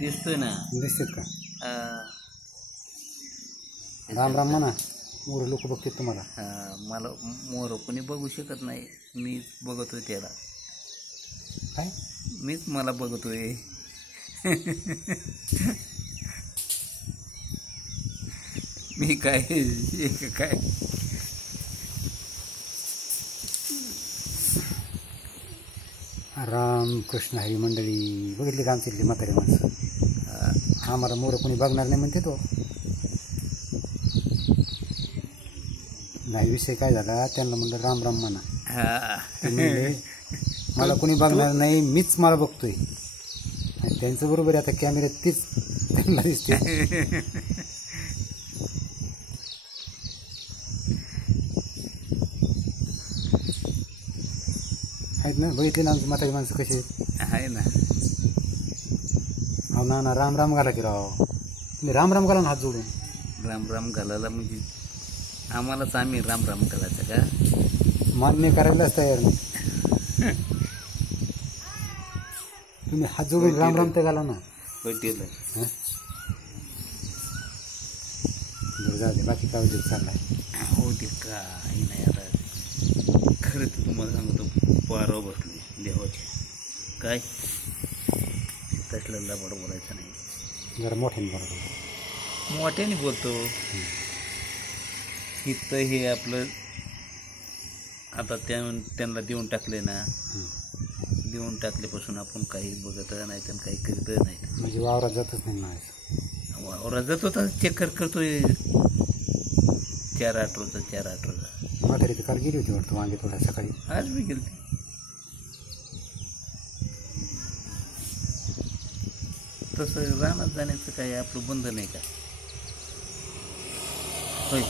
दिसतोय ना. दिसतेत का? राम राम म्हणा. मोर लोक बघतात तुम्हाला. मला मोर कोणी बघू शकत नाही. मीच बघतोय त्याला. काय? मीच मला बघतोय. मी काय काय राम कृष्ण हरी मंडळी बघितली का आमची म्हातारी माणसं. आम्हाला मोर कोणी बघणार नाही म्हणते तो. नाही विषय काय झाला त्यांना म्हणलं राम राम म्हणा. मला कोणी बघणार नाही, मीच मला बघतोय. आणि त्यांचं बरोबर आता कॅमेऱ्यात तीच त्यांना दिसते. आहेत ना, बघितले ना आमची म्हातारी माणसं कशी आहे ना. अहो ना राम राम घाला की राव. तुम्ही राम राम घाला ना हात जोडून. राम राम घालायला म्हणजे आम्हालाच आम्ही राम राम घालायचं का? मान्य करायलाच तयार नाही. तुम्ही हात जोडून राम राम तर घाला ना. होतील. बरं जाऊ दे, बाकी काय उद्योग चाललाय? हो ते काही नाही. आता खरं तर तुम्हाला सांगतो, पारावर बसले देवाचे. काय तसलं लबाड बोलायचं नाही. जरा मोठ्याने बरोबर मोठ्याने बोलतो. इथं हे आपलं आता त्यांना देऊन टाकले ना. देऊन टाकल्यापासून आपण काही बघत नाही तर काही करीत नाही. म्हणजे वावरात जातच नाही ना. वावरात जातो तर चक्कर करतोय. 4-8 रोज 4-8 रोज. म्हातारी तर काल गेली होती वाटतं वांगे थोड्या सकाळी. आज मी गेली. तसं रानात जाण्याचं काय आपलं बंधन आहे का? होय,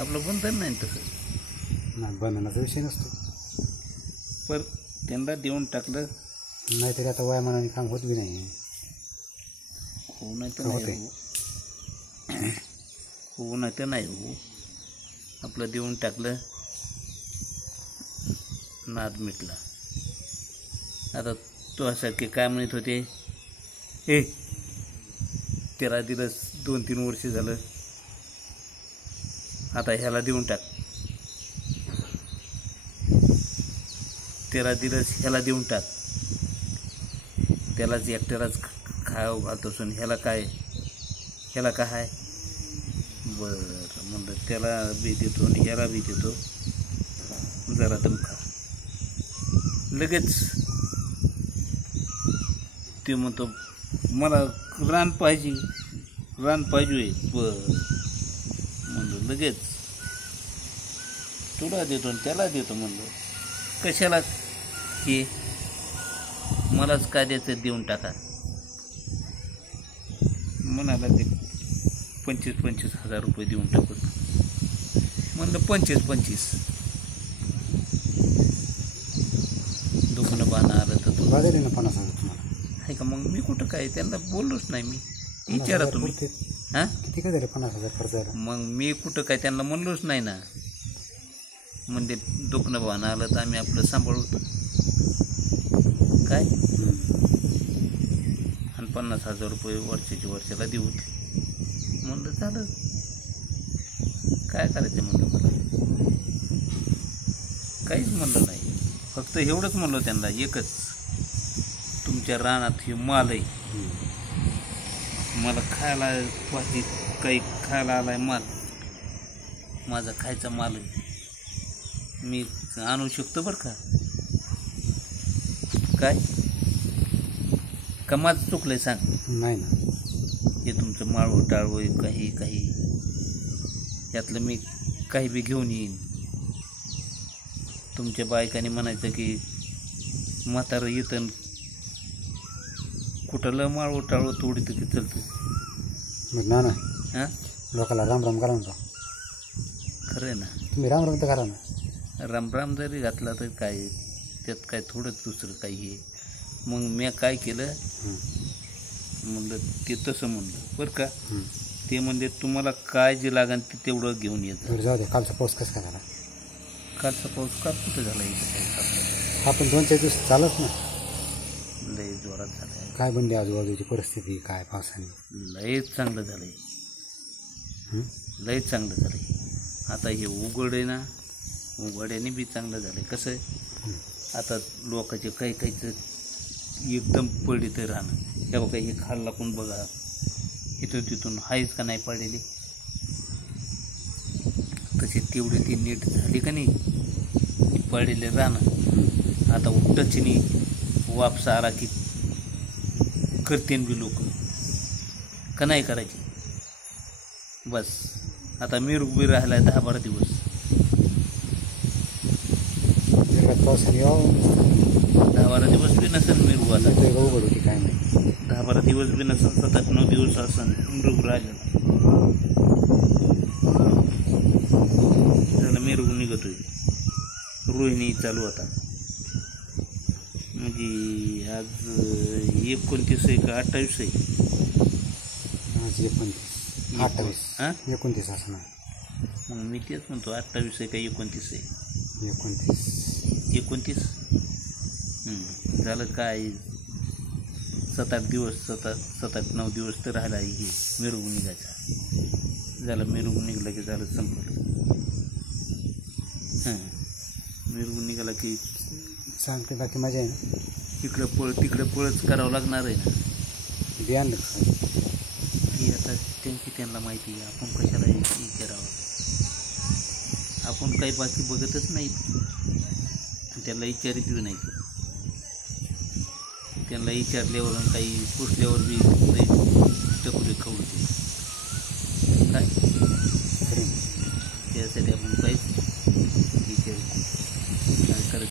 आपलं बंधन नाही तसं. नाही, बंधनाचा विषय नसतो. पण त्यांना देऊन टाकलं. नाहीतरी आता वयामानाने काम होत बी नाही. हो नाही तर नाही हो. हो नाही तर नाही हो. आपलं देऊन टाकलं, नाद मिटला. आता तुझ्यासारखे काय म्हणत होते, हे त्याला दिलं 2-3 वर्ष झालं, आता ह्याला देऊन टाक. त्याला दिलंस ह्याला देऊन टाक. त्यालाच एकट्यालाच खाव घालतो असून ह्याला काय आहे? बरं म्हणलं त्याला बी देतो आणि ह्याला बी देतो. जरा दम खा. लगेच ते म्हणतो मला रान पाहिजे. बरं म्हणलं लगेच तुला देतो आणि त्याला देतो. म्हणलं कशाला हे, मलाच काय द्यायचं देऊन टाका. म्हणाला ते 25-25 हजार रुपये देऊन टाकू. म्हणलं 25 दुखणं बाणं आलं तर तू बाजारी ना 50 हजार तुम्हाला आहे का? मग मी कुठं काय त्यांना बोललोच नाही. मी विचारा तुम्ही. हां किती काय झाले 50 हजार खर्च झाला? मग मी कुठं काय त्यांना म्हणलोच नाही ना. म्हणजे दुखणं बाणं आलं तर आम्ही आपलं सांभाळतो काय. आणि 50 हजार रुपये वर्षाला देऊ. म्हणलं झालं, काय करायचं म्हणलं. मला काहीच म्हणलं नाही. फक्त एवढंच म्हणलं त्यांना, एकच, तुमच्या रानात हे माल आहे. मला खायला पाहिजे, काही खायला आलाय माल, माझा खायचा माल आहे, मी आणू शकतो बरं का. काय का माझं चुकलंय सांग? नाही ना. हे तुमचं माळवं टाळवं काही यातलं मी काही बी घेऊन येईन. तुमच्या बायकाने म्हणायचं की म्हातारं येतं कुठलं माळवं टाळवं तोडीत की चलतं. मग ना हां लोकाला राम राम करा ना. खरं आहे ना. तुम्ही राम राम तर करा ना. राम जरी घातला तर काय त्यात काय थोडंच दुसरं काही आहे. मग मी काय केलं, म्हणलं ते तसं म्हणलं बरं का. ते म्हणजे तुम्हाला काय जे लागेल ते तेवढं घेऊन येतं. जाऊ दे. कालचा पाऊस कसा काय झाला? कालचा पाऊस का कुठं झाला इथं? आपण 2-4 दिवस चालत ना. लय जोरात झालंय. काय बनली आजूबाजूची परिस्थिती काय पावसाने? लयच चांगलं झालंय. लयच चांगलं झालंय. आता हे उघड आहे ना, उघड्याने बी चांगलं झालंय. कसं आहे आता लोकांचे काही काहीचं एकदम पडित राहणं. हे बघा हे खाल्ला पण बघा इथून तिथून हायच का नाही पडलेली. तशी तेवढी ती नीट झाली का नाही पडलेले राहणं. आता टचनी वापसा आला की करतेन बी लोक का नाही करायची. बस आता मिरूग बी राहिला 10-12 दिवस. पावसाने 10-12 दिवस बी नसेल मिरूग. आता उघड होती काय नाही. 10-12 दिवस बी नसेल, 7-8-9 दिवस असेल मिरूग राहिलेला. त्याला मिरूग निघतोय. रोहिणी चालू आता. म्हणजे आज 29 आहे का 28 आहे? आज 29 हां 29 असणार. मग मी तेच म्हणतो 28 आहे का 29 आहे? 29. झालं काय 7-8 दिवस 7-8-9 दिवस तर राहिला हे मिरवून निघायचा. झालं मिरवून निघलं की झालं संपलं. मिरवून निघाला की सांगते बाकी मजा आहे ना. तिकडं पळच करावं लागणार आहे ना. बियाण ती आता त्यांना माहिती आहे. आपण कशाला विचारावं. आपण काही बाकी बघतच नाहीत. त्यांना विचारित बी नाही. त्यांना विचारल्यावर काही पुसल्यावर बी टकुरे खवडते काय. त्यासाठी आपण काहीच विचार काय करत